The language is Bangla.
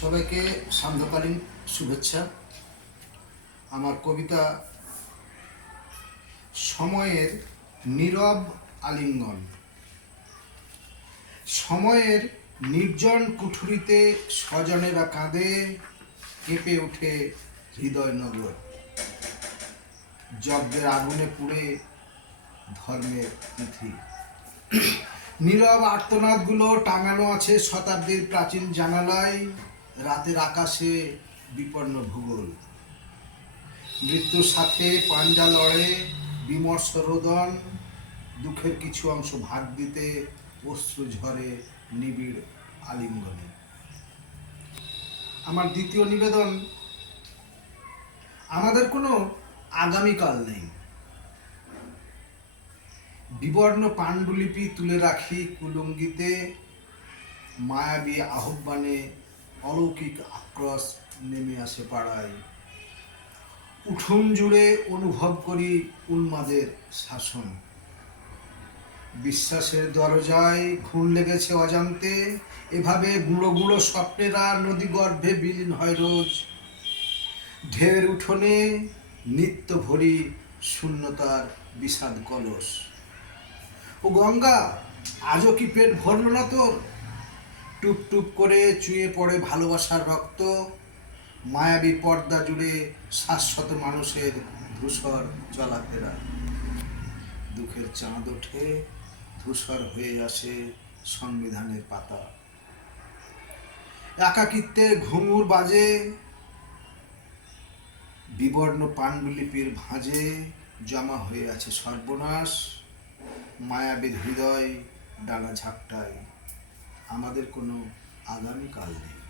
সবাইকে সান্ধ্যকালীন শুভেচ্ছা। আমার কবিতা সময়ের নীরব আলিঙ্গন। সময়ের নির্জন কুঠুরিতে স্বজনেরা কাঁদে, কেঁপে ওঠে হৃদয় নগর যজ্ঞের আগুনে পুড়ে ধর্মের পুঁথি। নীরব আর্তনাদগুলো টাঙানো আছে শতাব্দীর প্রাচীন জানালায়। রাতের আকাশে বিপন্ন ভূগোল। মৃত্যুর সাথে পাঞ্জা লড়ে বিমর্ষ রোদন, দুঃখের কিছু অংশ ভাগ দিতে অশ্রু ঝরে নিবিড় আলিঙ্গনে। আমার দ্বিতীয় নিবেদন, আমাদের কোনো আগামীকাল নেই। বিবর্ণ পাণ্ডুলিপি তুলে রাখি কুলুঙ্গিতে, মায়াবী আহ্বানে অলৌকিক আক্রোশ নেমে আসে পাড়ায়। উঠোন জুড়ে অনুভব করি উন্মাদের শাসন। বিশ্বাসের দরজায় খুন লেগেছে অজান্তে, এভাবে গুঁড়ো গুঁড়ো স্বপ্নেরা নদী গর্ভে বিলীন হয় রোজ। ঢের উঠোনে নিত্য ভরি শূন্যতার বিষাদ কলস। ও গঙ্গা, আজও কি পেট ভরল না তোর? টুপ টুপ করে চুয়ে পড়ে ভালোবাসার রক্ত, মায়াবী পর্দা জুড়ে শাশ্বত মানুষের ধূসর চলাফেরা দুঃখের চাঁদ ওঠে, ধূসর হয়ে আসে সংবিধানের পাতা। একাকিত্বের ঘুঙুর বাজে, বিবর্ণ পাণ্ডুলিপির ভাঁজে জমা হয়ে আছে সর্বনাশ, মায়াবীর হৃদয় ডানা ঝাপটায়। আমাদের কোনো আগামীকাল নেই।